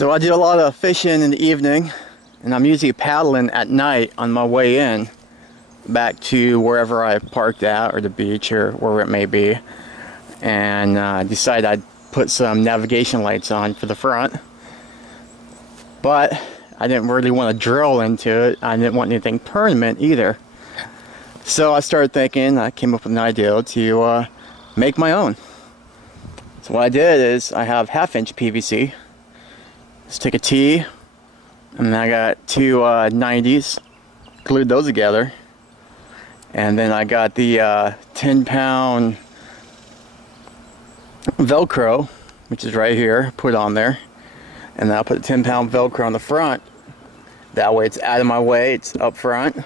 So I do a lot of fishing in the evening, and I'm usually paddling at night on my way in back to wherever I parked at, or the beach, or wherever it may be. And I decided I'd put some navigation lights on for the front, but I didn't really want to drill into it. I didn't want anything permanent either. So I started thinking, I came up with an idea to make my own. So what I did is I have 1/2-inch PVC. Just take a T, and then I got two 90s, glued those together, and then I got the 10-pound Velcro, which is right here, put on there, and then I'll put the 10-pound Velcro on the front. That way it's out of my way, it's up front,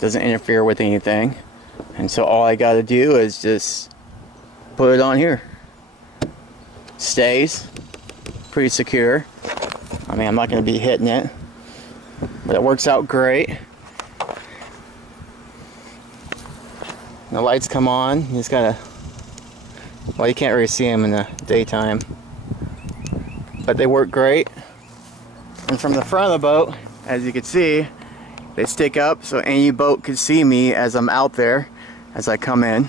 doesn't interfere with anything, and so all I got to do is just put it on here. Stays pretty secure. I mean, I'm not going to be hitting it, but it works out great. The lights come on. You just gotta, well, you can't really see them in the daytime, but they work great. And from the front of the boat, as you can see, they stick up so any boat could see me as I'm out there, as I come in.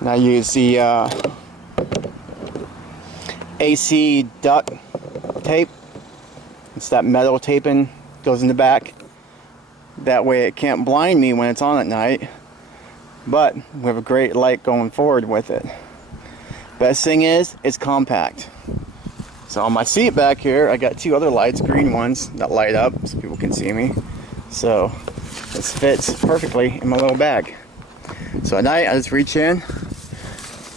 And I use the AC duct tape. It's that metal taping, goes in the back. That way it can't blind me when it's on at night, but we have a great light going forward with it. Best thing is, it's compact. So on my seat back here, I got two other lights, green ones, that light up so people can see me. So this fits perfectly in my little bag. So at night, I just reach in,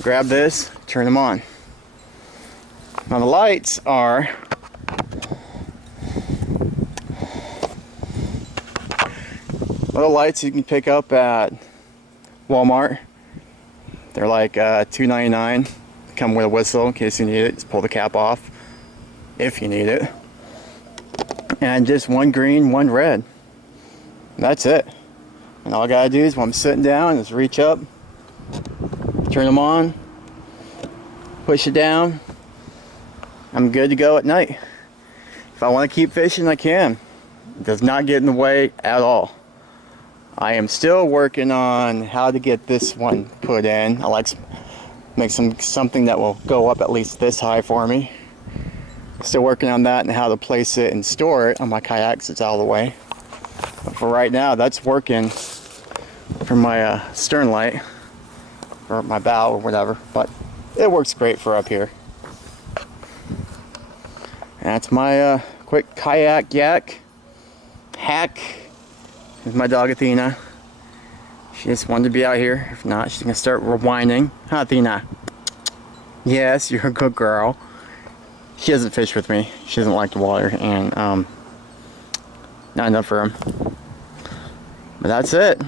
grab this, turn them on. Now the lights are little lights you can pick up at Walmart. They're like $2.99. Come with a whistle in case you need it. Just pull the cap off if you need it. And just one green, one red. That's it. And all I gotta do is when I'm sitting down, is reach up, turn them on, push it down. I'm good to go at night. If I want to keep fishing, I can. It does not get in the way at all. I am still working on how to get this one put in. I like to make something that will go up at least this high for me. Still working on that and how to place it and store it on my kayaks. It's out of the way. But for right now, that's working for my stern light, or my bow, or whatever. But it works great for up here. And that's my quick kayak yak hack. There's my dog Athena. She just wanted to be out here. If not, she's gonna start whining. Huh, Athena? Yes, you're a good girl. She doesn't fish with me. She doesn't like the water, and not enough for him. But that's it.